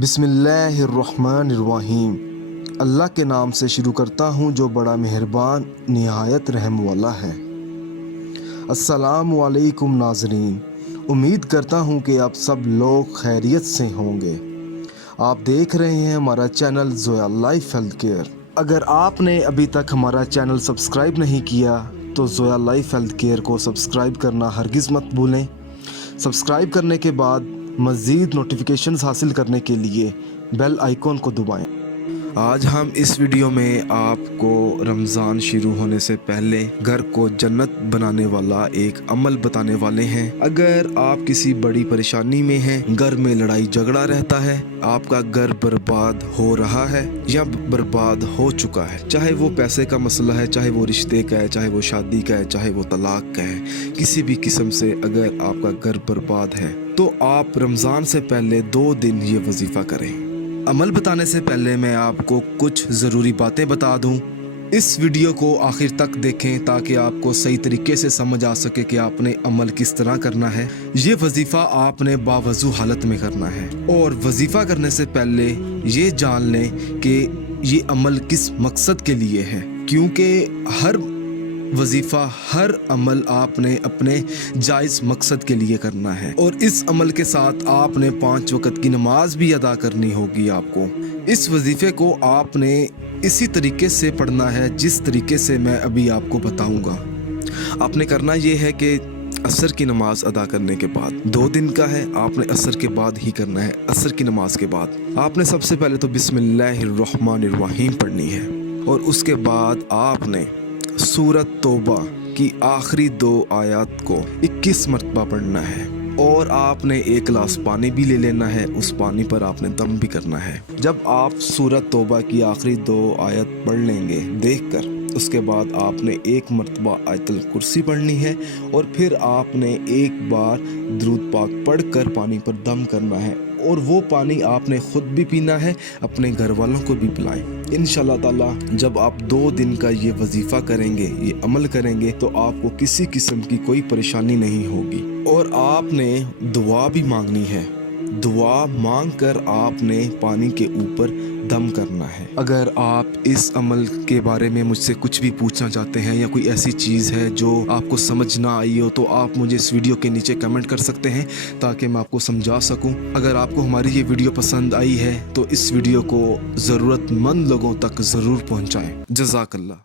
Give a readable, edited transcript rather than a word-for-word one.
बिस्मिल्लाहिर्रहमानिर्रहीम। अल्लाह के नाम से शुरू करता हूँ जो बड़ा मेहरबान निहायत रहम वाला है। अस्सलामु अलैकुम नाज़रीन, उम्मीद करता हूँ कि आप सब लोग खैरियत से होंगे। आप देख रहे हैं हमारा channel Zoya life health care. अगर आपने अभी तक हमारा चैनल सब्सक्राइब नहीं किया तो ज़ोया लाइफ हेल्थ केयर को सब्सक्राइब करना हरगिज़ मत भूलें। सब्सक्राइब करने के बाद मज़ीद नोटिफिकेशंस हासिल करने के लिए बेल आइकॉन को दबाएं। आज हम इस वीडियो में आपको रमज़ान शुरू होने से पहले घर को जन्नत बनाने वाला एक अमल बताने वाले हैं। अगर आप किसी बड़ी परेशानी में हैं, घर में लड़ाई झगड़ा रहता है, आपका घर बर्बाद हो रहा है या बर्बाद हो चुका है, चाहे वो पैसे का मसला है, चाहे वो रिश्ते का है, चाहे वो शादी का है, चाहे वो तलाक का है, किसी भी किस्म से अगर आपका घर बर्बाद है तो आप रमज़ान से पहले 2 दिन ये वजीफ़ा करें। अमल बताने से पहले मैं आपको कुछ ज़रूरी बातें बता दूं। इस वीडियो को आखिर तक देखें ताकि आपको सही तरीके से समझ आ सके कि आपने अमल किस तरह करना है। ये वजीफ़ा आपने बावजू हालत में करना है और वजीफ़ा करने से पहले ये जान लें कि ये अमल किस मकसद के लिए है, क्योंकि हर वजीफ़ा हर अमल आपने अपने जायज़ मकसद के लिए करना है और इस अमल के साथ आपने 5 वक़्त की नमाज भी अदा करनी होगी। आपको इस वजीफ़े को आपने इसी तरीके से पढ़ना है जिस तरीके से मैं अभी आपको बताऊंगा। आपने करना ये है कि असर की नमाज अदा करने के बाद 2 दिन का है, आपने असर के बाद ही करना है। असर की नमाज के बाद आपने सबसे पहले तो बिस्मिल्लाहिर्रहमानिर्रहीम पढ़नी है और उसके बाद आपने सूरत तौबा की आखिरी 2 आयत को 21 मरतबा पढ़ना है और आपने 1 गिलास पानी भी ले लेना है। उस पानी पर आपने दम भी करना है। जब आप सूरत तौबा की आखिरी 2 आयत पढ़ लेंगे देखकर, उसके बाद आपने 1 मरतबा आयतुल कुर्सी पढ़नी है और फिर आपने 1 बार दुरूद पाक पढ़कर पानी पर दम करना है और वो पानी आपने खुद भी पीना है, अपने घर वालों को भी पिलाएं। इंशाल्लाह ताला जब आप 2 दिन का ये वजीफ़ा करेंगे, ये अमल करेंगे तो आपको किसी किस्म की कोई परेशानी नहीं होगी। और आपने दुआ भी मांगनी है। दुआ मांग कर आपने पानी के ऊपर दम करना है। अगर आप इस अमल के बारे में मुझसे कुछ भी पूछना चाहते हैं या कोई ऐसी चीज़ है जो आपको समझ ना आई हो तो आप मुझे इस वीडियो के नीचे कमेंट कर सकते हैं ताकि मैं आपको समझा सकूं। अगर आपको हमारी ये वीडियो पसंद आई है तो इस वीडियो को ज़रूरतमंद लोगों तक ज़रूर पहुंचाएं। जज़ाकल्लाह।